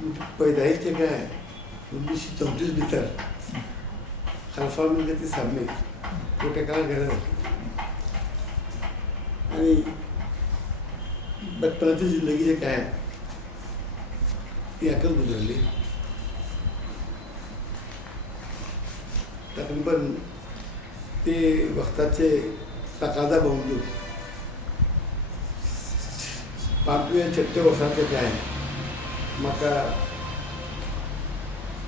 पैदाइशचे काय 1934 भितर खालफा मिल्लती सामने कोटेकाला घरात आणि बचपनाची जिंदगी जे काय ती अकल गुजरली. तकरीबन ते वक्ताचे तकादा बावजूद 5व्या-6व्या वर्सात ते काय म्हाका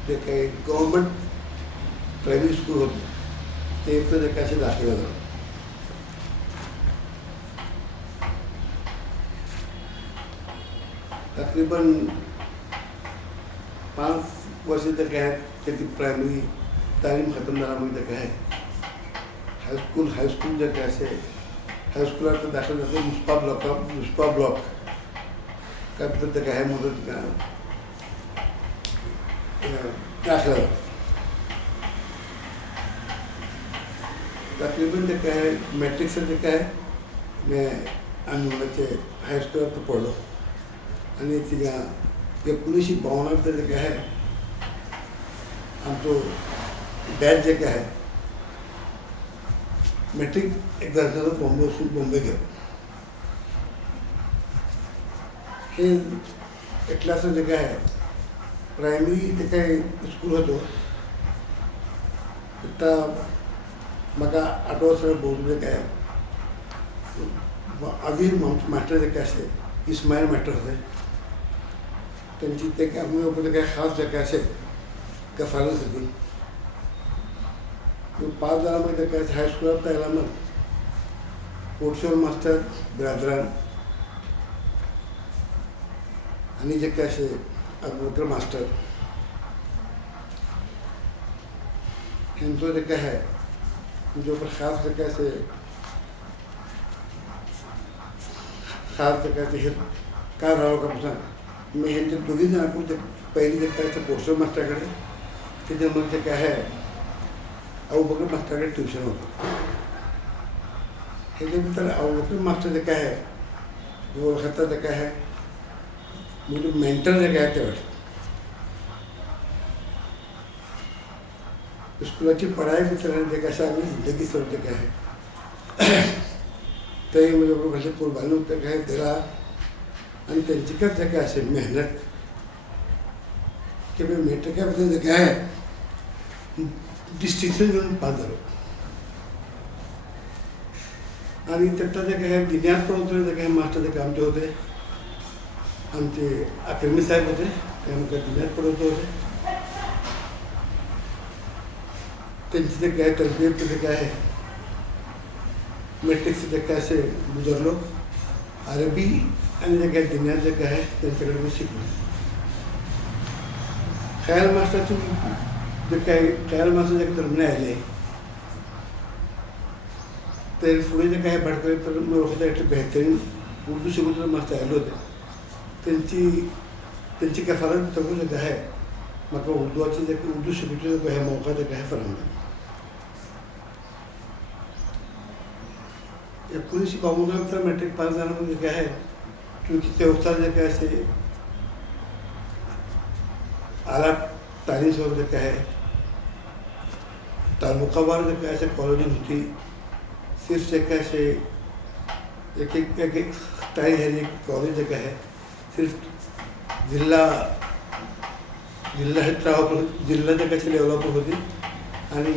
ते काही गव्हर्मेंट प्रायमरी स्कूल होते ते ताका अशें दाखयलो जालो. तकरीबन 5 वर्ष तक है त्याची प्रायमरी तालीम खत्म झाला मग तक है हायस्कूल जर कैसे हायस्कूलात दाखल जातो मुस्पा ब्लॉक काय तक है मदत का दाखला तकरीबन तक है मॅट्रिक से तक है मैं आंदोलनाचे हायस्कूलात पडलो आणि तिका 1952 तर काय आहे आमचो बॅच जे काय आहे मॅट्रिक एक्झाम झालं बॉम्बे गेलो. हे क्लास जे काय आहे प्रायमरी ते काय स्कूल होतो आता म्हाका 8 वर्सां बोलले काय आधी मास्टर जे काय असे इस्माईल मास्टर होते त्यांची ते काय काय खास जे काय असेल कफालत होती. 5 जणांमध्ये काय हायस्कूलात त्याला मग कोटशोर मास्टर ब्रादरान आणि जे काय असे अबुबकर मास्टर ह्यांचं जे काय आहे म्हणजे खास जे काय असे खास जे काय हे काय राहावं का पुसा मी ह्यांच्या दोघी जणांकडून ते पहिली जे काय ते कोटशोर मास्टरकडे त्याच्यामध्ये जे काय आहे अबुबकर मास्टरकडे ट्युशन होतं. ह्याच्यानंतर अबुबकर मास्टर जे काय आहे ओळखता जे काय आहे म्हणजे मेंटर जे काय ते वाटतं स्कूलाची पढाई मित्रांनी जे काय आम्ही जिंदगी सोडते काय आहे ते म्हणजे भाषा कुर्बानी होतं काय दिला आणि त्यांची काय जे काय असेल मेहनत की मी मेट्रिकामध्ये जे काय आहे डिस्टिंक्शन घेऊन पास झालो आणि त्याचा जे काय दिन्यात पण होते जे काय मास्टर जे आमचे होते आमचे अकॅडमी साहेब होते ते आमच्या दिन्यात पडवत होते. त्यांची जे काय तरबेत जे काय आहे मॅट्रिक्स जे काय असे गुजरलो अरबी आणि जे काय दिन्यात जे काय आहे त्यांच्याकडे मी शिकलो. खयाल मास्टरची जे काय खयाल मास्टर जे धर्मणे आले ते पुढे जे काय भडकले तर मग होता एक बेहतरीन उर्दू शिकवणारे मास्टर आले होते त्यांची कफालत तकून जे आहे म्हाका उर्दूची जे उर्दू शिकवचे जे आहे मौका जे काय फरमला. 1952 मॅट्रिक पास झाल्यामध्ये जे काय आहे क्योंकि ते उत्साह जे काय असे आला तालीम सोबत जे काय आहे तालुकावार जे काय असे कॉलेज होती सिर्फ जे काय असे एक ताई हे कॉलेज जे काय आहे सिर्फ जिल्हा जिल्हा जे काय लेवलवर होती आणि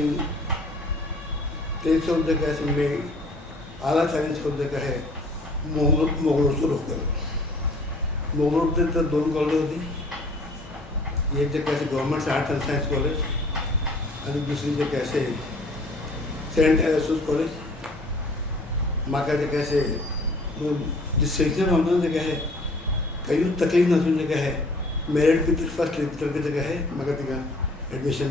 ते सोबत जे काय असे मी आला तालीम सोबत जे काय आहे मोगलोर सुरू केलं. मोगलोरचे तर 2 कॉलेज होती एक जे काय असे government art and science college आणि दुसरी जे काय असे सेंट ॲलोयस कॉलेज. म्हाका जे काय असे डिस्टिंक्शन होऊन जे काय आहे काही तकलीफ नसून जे काय आहे मेरिट भितर फर्स्ट भितर जे काय आहे म्हाका तिका ॲडमिशन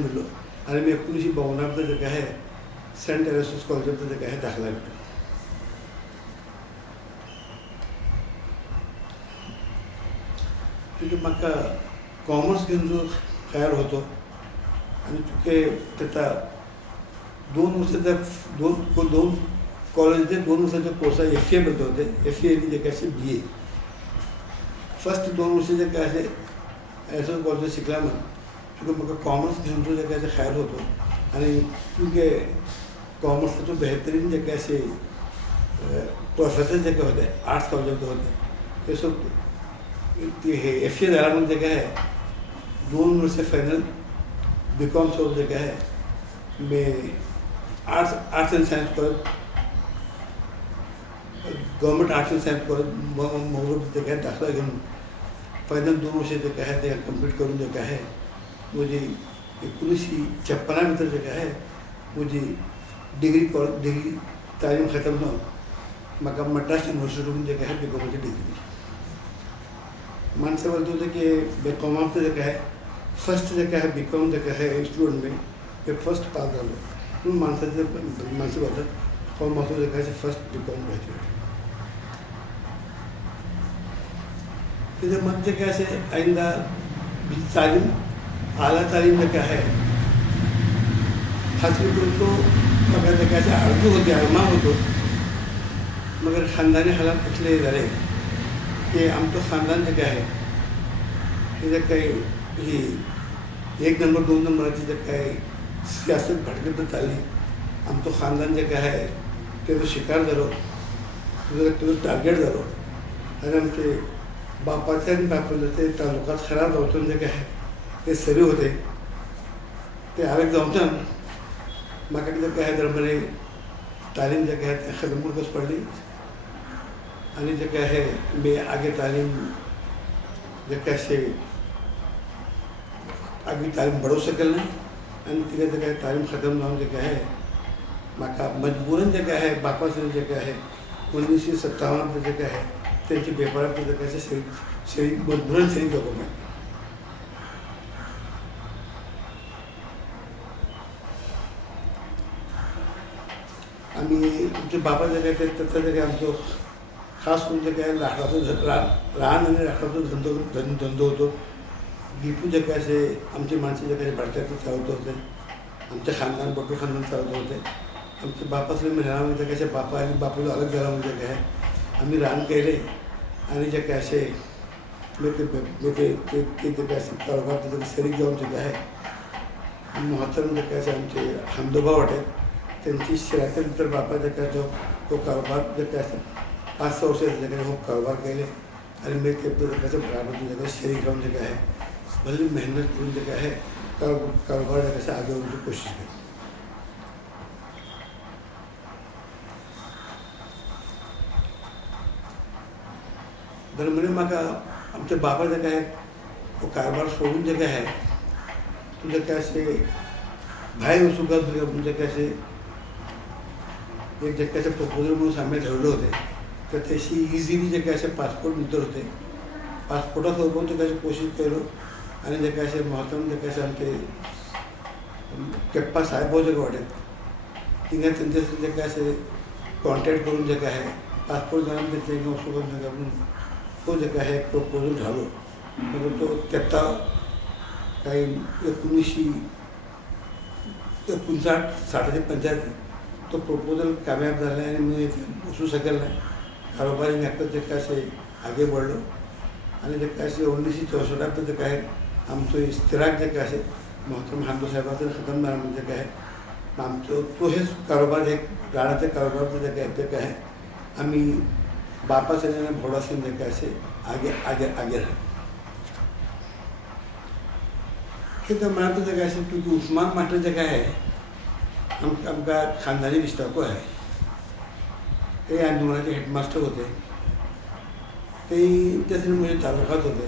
मिळलो आणि मी 1952 जे काय आहे सेंट ॲलोयस कॉलेजात जे काय आहे दाखला घेतला. क्योंकि म्हाका कॉमर्स घेऊन जो खयाल होतो आणि चुके त्याचा 2 वर्षाचा दोन कॉलेजचे 2 वर्षाचे कोर्स FA मध्ये होते. FA जे काय असे BA फर्स्ट 2 वर्ष जे काय असे एसो कॉलेज शिकला ना चूँकि म्हाका कॉमर्स घेवन जो जे काय ख्याल होतो आणि चूँकि कॉमर्साचो बेहतरीन जे काय असे प्रोफेसर जे काय होते आर्ट्स कॉलेज होते ते सब हे FA झाला म्हणून जे काय आहे 2 वर्ष फायनल BCom सोबत जे काय आहे मी arts and science college government arts and science college Mangalore जे काय दाखला घेऊन फायनल 2 वर्ष जे काय आहे ते कंप्लीट करून जे काय आहे मुझे 1956 भितर जे काय आहे मुझी डिग्री तालीम खतम जावन म्हाका मद्रास युनिवर्सिटीतून जे काय आहे BComची डिग्री माणसं बोलते होते कि BCom जे काय आहे फर्स्ट जे काय आहे BCom जे काय आहे स्टुडंट में ते फर्स्ट पास झालो म्हणून माणसं बोलतात कॉमर्स जे काय आहे फर्स्ट BCom ग्रॅज्युएट त्याच्या मग जे काय असे आईंदा तालीम आला तालीम जे काय आहे हासिल करून तो म्हाका जे काय असे आरजू होती अरमान होतो मगर खानदानी हालात इतले झाले की आमचं खानदान जे काय आहे हे जे काही ही 1 नंबर 2 नंबराची जे काय सियासत भटकत चालली आमचं खानदान जे काय आहे त्याचा शिकार झालो त्याचं टार्गेट झालो आणि आमचे बापाचे आणि बापाचे ते तालुक्यात खराब जावचून जे काय आहे ते सरी होते ते आवेग जावच्यान म्हाका कितें काय दरबारी तालीम जे काय आहे खतम करपास पडली आणि जे काय आहे मी आगे तालीम जे काय असे आगे तालीम बढ़ो सकल नाही आणि तिथे जे काय तालीम खतम जावन जे काय आहे म्हाका मजबूरन जे काय आहे बापासून जे काय आहे 1957 जे काय आहे त्यांची पेपरात जे काय सही मजबूरन सही डॉक्युमेंट आम्ही आमच्या बापा जे काय त्याचा जे काय आमचं खास करून जे काय लाकडाचं रान आणि लाकडाचा धंदो होतो डिपू जे काय असे आमचे माणसं जे काही भटक्यात चालवत होते आमचे खानदान बटू खानदान चालवत होते आमचे बापासले रान जे काय बापा आणि बापूला अलग झाला म्हणजे काय आम्ही रान केले आणि जे काय असे ते जे काय असे कारभार सरीक जाऊन जे काय आहे मोहतरम जे काय असे आमचे हमदोबा वाटे त्यांची शिराच्यानंतर बापा जे काय तो कारभार जे काय असे 5-6 वर्ष जे काय हो कारभार केले आणि मी ते कसं बराबर जे काय शरीर जाऊन जे काय आहे भली मेहनत करून जे काय आहे कारभार जे कसं आगे होण्याची कोशिश केली दरम्यान म्हाका आमच्या बाबा जे काय तो कारभार सोडून जे काय आहे तुझे काय असे भाई वचूंक म्हणजे काय असे एक जे काय प्रपोजल म्हणून सामने ठेवले होते तर त्याशी इझिली जे काय असे पासपोर्ट मिळत होते पासपोर्टासोबत जे काय कोशिश केलो आणि जे काय असे महत्त्वाचे जे काय असे आमचे केप्पा साहेब जे वाटेत तिने त्यांचे जे काय असे कॉन्टॅक्ट करून जे काय आहे पासपोर्ट जाऊन त्याचे वचूंक म्हणून तो जे काय आहे प्रपोजल झालो म्हणजे तो त्याचा काही 1959-65 तो प्रपोजल कामयाब झाला आणि मी वचू शकेल नाही कारोबारी मी जे काय असे आगे बढलो आणि जे काय असे 1964 जे काय आमचं इस्तिराक जे काय असे मोहतरम हांदो साहेबाचं खतम झाला म्हणजे काय आमचं तो हेच कारोबार एक गाण्याचे कारोबार जे काय आहे आम्ही बापाचे भोडासून जे काय असे आगे राहिले हे तर म्हणाल जे काय असे तू उस्मान मास्टर जे काय आहे आमका खानदानी रिश्ताको आहे ते अंजुमनाचे हेडमास्टर होते ते त्याचे म्हणजे तालुक्यात होते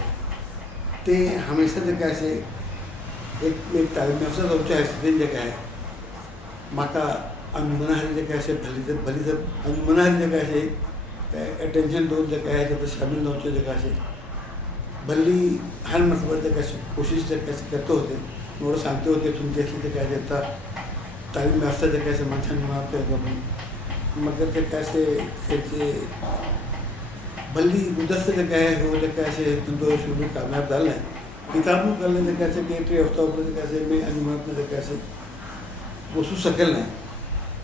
ते हमेशा जे काय असे एक तालीम याफ्ता जावचे हैसियतीन जे काय आहे म्हाका अंजुमना हारी जे काय असे भली अंजुमना हारी जे काय असे अटेंशन दोन जे काय आहे त्यात शामिल जावचे जे काय असे भली हर मरतबा जे काय कोशिश जे काय करते होते एवढं सांगते होते तुमचे जे काय देता तालीम याफ्ता जे काय असे माणसांनी मारते होते मगर जे काय असे त्याचे भली गुदस्त जे काय हो जे काय असे धंदो शुरू कामयाब झाला किताबून काढले जे काय असे गेटरी व्यवस्था जे काय असे मी अंजुमनात जे काय असे बसू शकेल नाही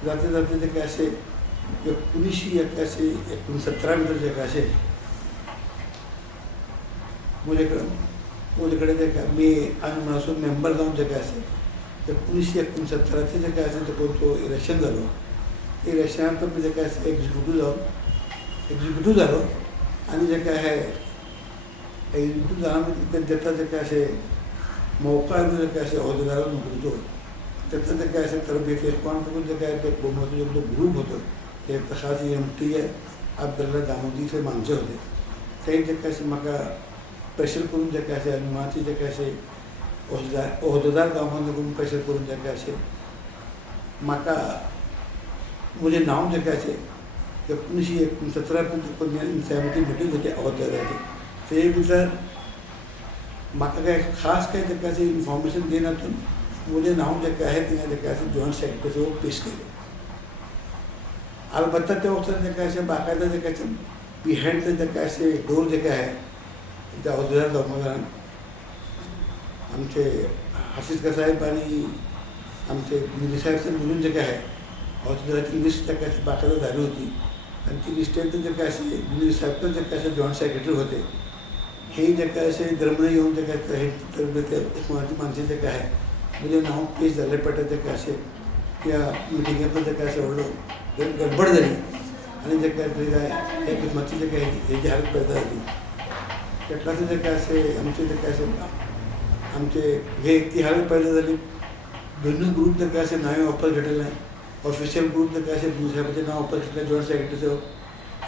जाते जाते जे काय असे 1917 मध्ये जे काय असे मुझेकडे जे काय मी अनुमानासून मेंबर जाऊन जे काय असेल 1969 जे काय असेल ते तो इलेक्शन झालं. इलेक्शनानंतर मी जे काय असेल एक्झिक्युटिव्ह झालो आणि जे काय आहे एक्झिक्युटिव्ह झाल्यामध्ये त्याचा जे काय असे मौका जे काय असे अहोदेदाराला नोकरीतो त्याचं जे काय असेल तर ते करून जे काय ते जो ग्रुप होतं ते खास MT अब्दुल्ला दामोदीचे माणसे होते ते जे काय असे म्हाका प्रेशर करून जे काय असे अनुमानाचे जे काय असे अहोदेदार गांवांकडून प्रेशर करून जे काय असे म्हाका मुझे नाव जे काय असे 1969 मिटींग होती अहोदेदाराची ते भितर म्हाका काय खास काय जे काय असे इन्फॉर्मेशन देण्यातून मुझे नाव जे काय आहे तिने जे काय असे जॉईंट सेक्रेटरीजवळ पेश केलं. अलबत्ता त्या वक्ताला जे काय असे बाकायदा जे काय असे बिहाइंड जे काय असे डोर जे काय आहे त्या अहोदेदार गांवांत आमचे हाफिज साहेब आणि आमचे गिरी साहेबचे बोलून जे काय आहे अहोदेदाराची लिस्ट जे काय असे बाकायदा झाली होती आणि ती लिस्टेनंतर जे काय असे गिरी साहेब जे काय असे जॉईंट सेक्रेटरी होते हे जे काय असे धर्मने येऊन जे काय हे कोणाची माणसे जे काय आहे म्हणजे नाव पेश झाले पटत जे काय असे त्या मिटिंगेतलं जे काय असं ओढलं गडबड झाली आणि जे काय तरी काय हे किस्मतची जे काय ह्याची हालत पैदा झाली त्यातलाच जे काय असे आमचे जे काय असे आमचे हे ती हालत पैदा झाली. दोन्ही ग्रुप जे काय असे नावे वापर घेतलेलं नाही. ऑफिशियल ग्रुप जे काय असे साहेबांचे नाव वापर घेतलं जॉईंट सेक्रेटरीचं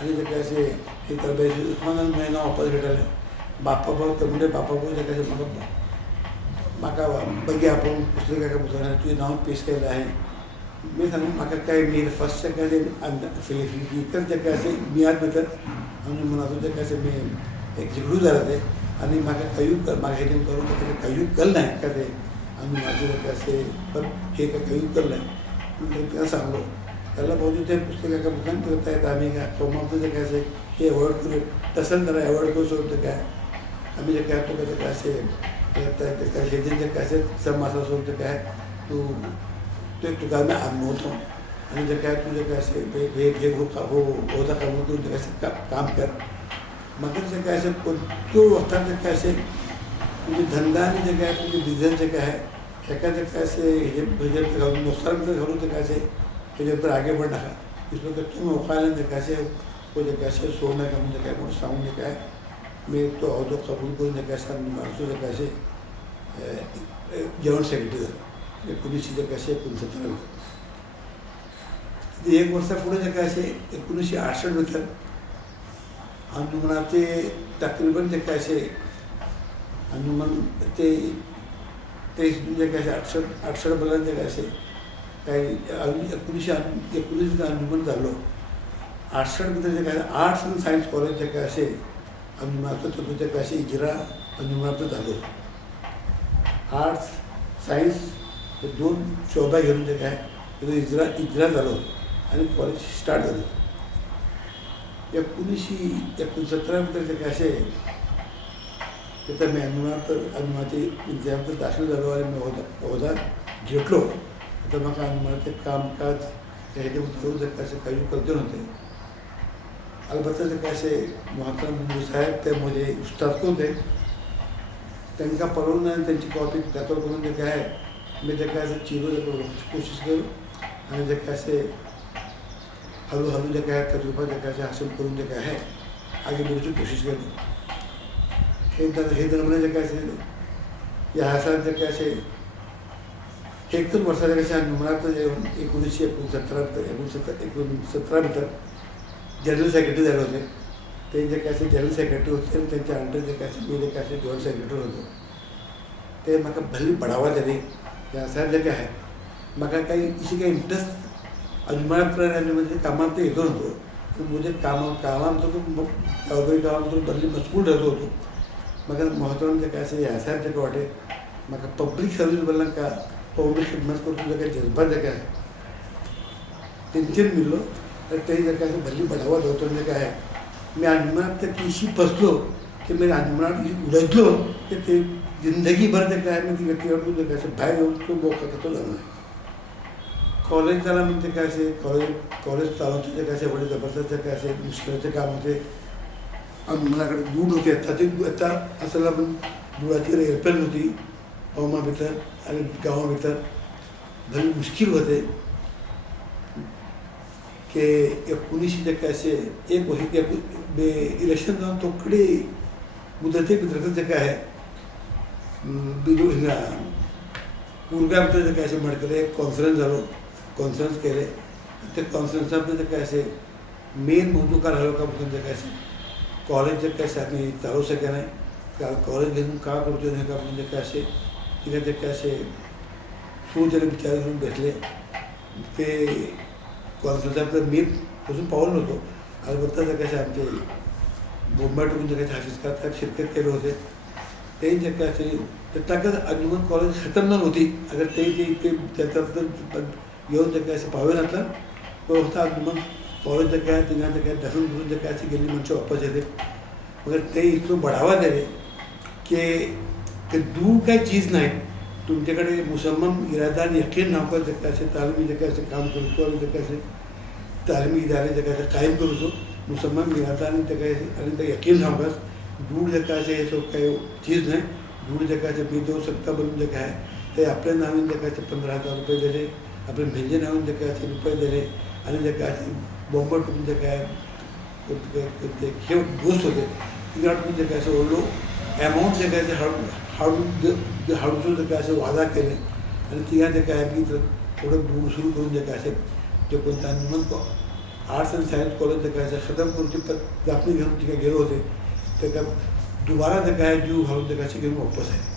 आणि जे काय असे हे तरबेजी उस्मान माझे नाव वापर घेतलेलं बापाभाऊ तर म्हणजे बापाभाऊ जे काय म्हाका बघी आपण पुस्तकाच्या पुस्तकाने तुझे नाव पेश केलं आहे. मी सांगू म्हाका काय मी फर्स्ट जे काय एकच जे काय असे मियाद भितर आणि मनातून जे काय असे मी एक्झिक्युटिव्ह झाला ते आणि म्हाका कयूक म्हाका हे करून कयूक केलं नाही का ते आणि माझे जे काय असे पण हे काय कयूक केलं नाही मी त्याला सांगलो त्याला बहुतेक ते पुस्तकाच्या पुस्तकाने करता येतं आम्ही काय कमावतो जे काय असे हे अवॉइड करू तसं जरा अवॉइड करू शकतो काय आम्ही जे काय तो काय असे हे जे काय असे समासा सोडतं काय तू ते तुका मी अनुभवतो आणि जे काय तुझे काय असे हे होता काम तू जे काय काम कर मग जे काय असे कोणत्या वक्तात जे काय असे तुझे धंदा आणि जे काय तुझे बिझनेस जे काय आहे ह्याका जे काय असे हे घालून नुकसान घालून जे काय असे ह्याच्यानंतर आगे बढ़ नका इसमें कि तुम औकाल जे काय असे को जे काय असे सोडणं का म्हणजे काय म्हणून सांगून जे काय मी तो अवधो कबूल करून जे काय असा माणसं जे काय असे जॉईंट सेक्रेटरी झालं 1969 एक वर्षा पुढे जे काय असे 1968 भितर अंजुमनाचे तकरीबन जे काय असे अंजुमन ते जे काय असे 68 बलान जे काय असे काही 1919 अंजुमन झालो 68 भितर जे काय आर्ट्स आणि सायन्स कॉलेज जे काय असे अंजुमनाचं तो जे काय असे इजरा अंजुमनाचं झालो. आर्ट्स सायन्स हे दोन शोभा घेऊन जे काय इजरा झालो आणि कॉलेज स्टार्ट झालं. 1969 भितर जे काय असे तिथं मी अनुमानाचे विद्यार्थी दाखल झालो आणि मी अहोदा घेतलो आता म्हाका अनुमानाचे कामकाज ह्याचे करून जे काय असे काही करते नव्हते. अलबत्ता जे काय असे महात्मा मुंडू साहेब ते म्हजे उस्ताद होते त्यांना पळवून आणि त्यांची कॉपी दाखल करून जे काय आहे मी जे काय असं चिरो जे कोशिश केलो आणि जे काय असे हळूहळू जे काय तजुर्बा जे काय हासिल करून जे काय आहे आगे बढ़ची कोशिश केली. हे दरम्यान जे काय असे या हासात जे काय असे 1 वर्षाच्या कशा अनुमानात 1969 भितर जनरल सेक्रेटरी झाले होते. ते जे काय असे जनरल सेक्रेटरी होते आणि त्यांच्या अंडर जे काय असे मी जे काय असे जॉईंट सेक्रेटरी होतो ते म्हाका भली बढावा दिली ह्या साहेब जे काय आहे म्हाका काही अशी काही इंटरेस्ट अजून कामात येतो नव्हतो म्हणजे कामात तो भली मजकूर राहतो होतो म्हाका महत्वान जे काय असे ह्या साहेब जे काय वाटे म्हाका पब्लीक सर्वीस बदलांक का पब्लीक खिदमत करतो जे काय जज्बा जे काय तेंचेर मिळलो तर ते जे काय भली बढावा दवरतो जे काय आहे मी अंजुमनात ते इशी फसलो की मी अंजुमनात उलझलो की ते जिंदगी भर जे काय मी ती व्यक्ती जे काय बाहेर येऊन तो मोका तो जाणार. कॉलेज झाला म्हणजे काय असे कॉलेज चालवतो जे काय असे एवढे जबरदस्त जे काय असे मुश्किलाचे काम होते आणि मनाकडे दूध होते आता असला पण दुधाची रेपल होती गांवा भितर आनी गांवा भितर भली मुश्किल होते के 1981 एक इलेक्शन जावन तोकडे मुदते भितर जेका आहे बिजू हिंगा कुरगा भितर जेका अशें म्हणटले कॉन्फरन्स जालो कॉन्फरन्स केले ते कॉन्फरन्सा भितर जेका अशें मेन मौजूकार हलो का म्हणून जेका अशें कॉलेज जेका अशें आमी चालू शके ना कॉलेज घेऊन का करचो न्हय का म्हणून जेका अशें कित्याक जेका अशें सो तरी विचार करून बसले ते कॉन्फरन्सा भितर मी वचून पावलो नव्हतो अलबत्ता जेका अशें आमचे बोंबाट करून जेका हाफिजकार साहेब शिरकत केले होते ते जेका अशें ताका अंजुमन कॉलेज खतम ना होती अगर ते येवन जेका अशें पावे नासला तो होता अंजुमन कॉलेज जेका है तिंगा जेका दफन करून जेका अशें गेल्ली मनशां वापस येते मगर ते इतलो बढ़ावा देले कि दूर काय चीज नाही तुमच्याकडे मुसलमान इरादा आणि यकीन नावकर जेका अशें तालमी जेका अशें काम करचो आनी जेका अशें तालमी इदारे जेका अशें कायम करचो मुसलमान इरादा आनी तेका आनी ते यकीन नावकर दूर जेका अशें हेचो काय चीज नाही दूर जेका अशें बेदो सत्ता बनून जेका आहे ते आपल्या नावान जेका अशें 15,000 रुपये दिले आपल्या भेंजे नावान जेका अशें रुपये दिले आनी जेका अशें बॉम्बर करून जेका आहे हे गोष्ट होते तिका जेका अशें व्हडलो एमावंट जेका अशें हाडूचो जेका अशें वादा केले आनी तिका जेका आमी थोडो दूर सुरू करून जेका अशें ते कोण अंजुमन आर्ट्स आनी सायन्स कॉलेज जेका अशें खतम करची जापणी घेवन तिका गेलो होते तेका दुबारा जेका आहे जीव घालून जेका अशें घेवन वापस आहे